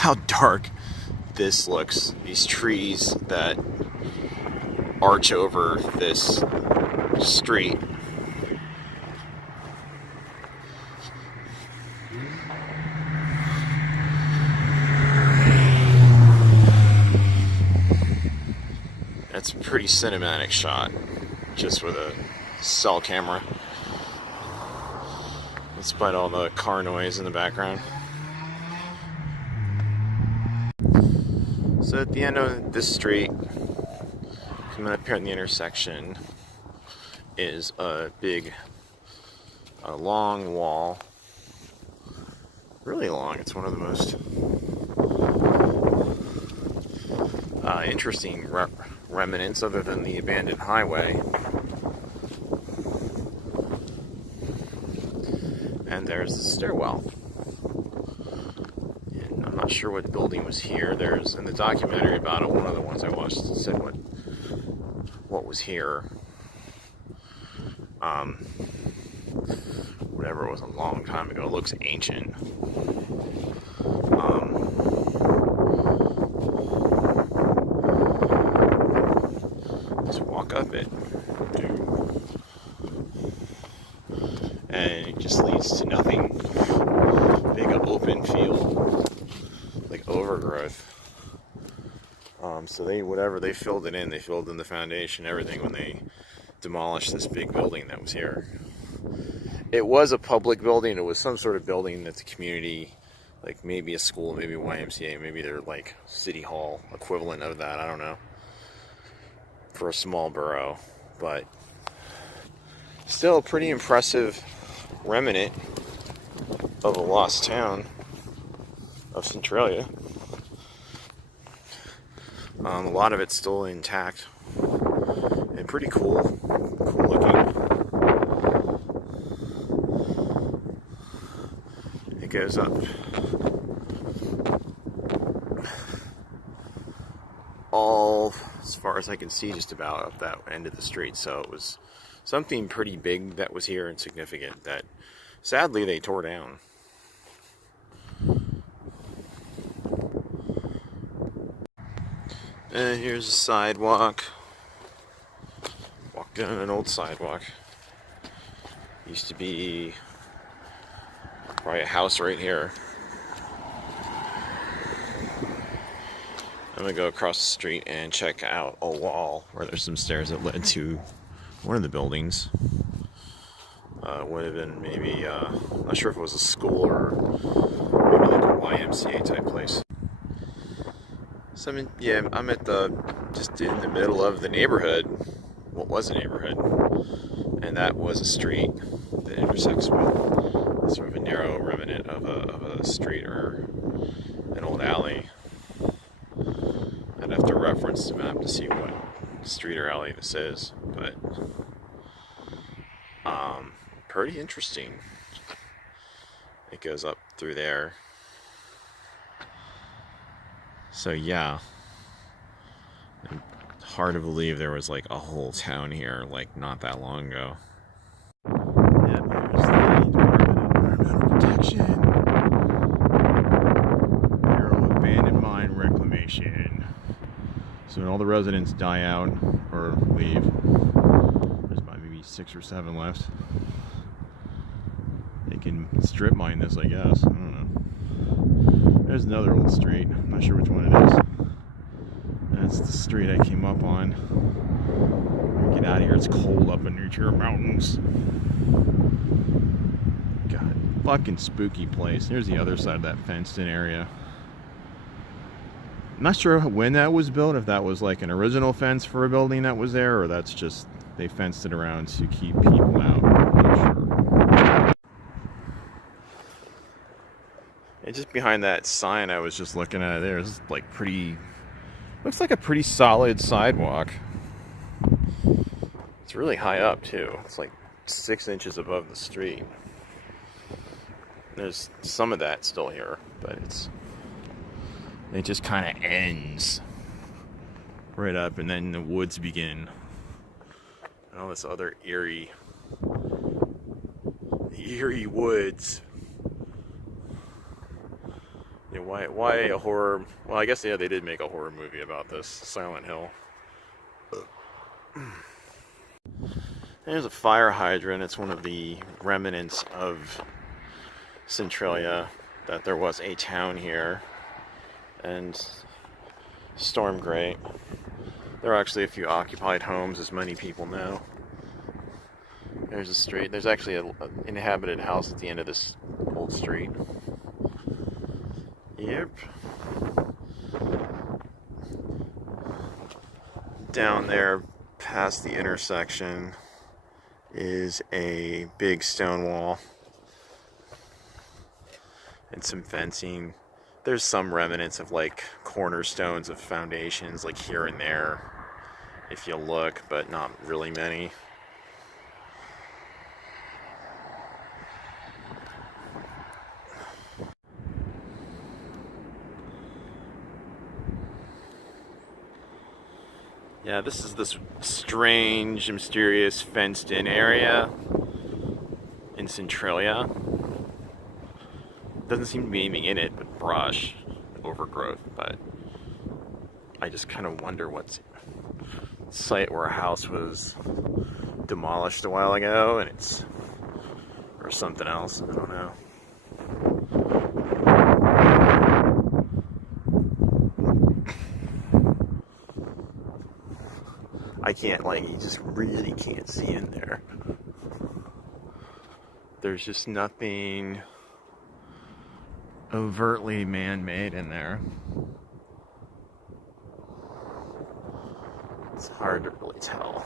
how dark this looks. These trees that arch over this street. That's a pretty cinematic shot, just with a cell camera, despite all the car noise in the background. So at the end of this street, coming up here at the intersection, is a long wall. Really long. It's one of the most interesting remnants, other than the abandoned highway. And there's the stairwell. And I'm not sure what building was here. There's, in the documentary about it, one of the ones I watched said what was here. Whatever it was, a long time ago. It looks ancient. Just walk up it, and it just leads to nothing. Big open field, like overgrowth. So whatever they filled it in, they filled in the foundation, everything, when they demolished this big building that was here. It was a public building. It was some sort of building that the community, like maybe a school, maybe a YMCA, maybe they're like city hall equivalent of that. I don't know. For a small borough, but still a pretty impressive remnant of a lost town of Centralia. A lot of it's still intact and pretty cool looking. It goes up all, as far as I can see, just about up that end of the street. So it was something pretty big that was here and significant that sadly they tore down. And here's a sidewalk. Walk down an old sidewalk. Used to be probably a house right here. I'm gonna go across the street and check out a wall where there's some stairs that led to one of the buildings. Would have been maybe, I'm not sure if it was a school or maybe like a YMCA type place. So I'm at just in the middle of the neighborhood. What was a neighborhood? And that was a street that intersects with sort of a narrow remnant of a street or an old alley. I'd have to reference the map to see what street or alley this is, but pretty interesting. It goes up through there. So yeah, hard to believe there was like a whole town here like not that long ago. Yeah, there's the Department of Environmental Protection, Bureau of Abandoned Mine Reclamation. So when all the residents die out or leave, there's about maybe 6 or 7 left. They can strip mine this, I guess. I don't know. There's another old street. I'm not sure which one it is. That's the street I came up on. Get out of here. It's cold up in the mountains. God, fucking spooky place. Here's the other side of that fenced-in area. I'm not sure when that was built, if that was like an original fence for a building that was there, or that's just they fenced it around to keep people out. I'm not sure. And just behind that sign I was just looking at, there's like looks like a pretty solid sidewalk. It's really high up too. It's like 6 inches above the street. There's some of that still here, but it just kind of ends right up, and then the woods begin. And all this other eerie woods. Why a horror? Well, I guess, yeah, they did make a horror movie about this, Silent Hill. There's a fire hydrant. It's one of the remnants of Centralia, that there was a town here. And storm great. There are actually a few occupied homes, as many people know. There's a street. There's actually an inhabited house at the end of this old street. Yep. Down there, past the intersection, is a big stone wall and some fencing. There's some remnants of like cornerstones of foundations, like here and there, if you look, but not really many. Yeah, this is this strange, mysterious, fenced-in area in Centralia. Doesn't seem to be anything in it but brush, overgrowth, but I just kind of wonder what's site where a house was demolished a while ago, and it's, or something else, I don't know. I can't, like, you just really can't see in there. There's just nothing overtly man-made in there. It's hard to really tell.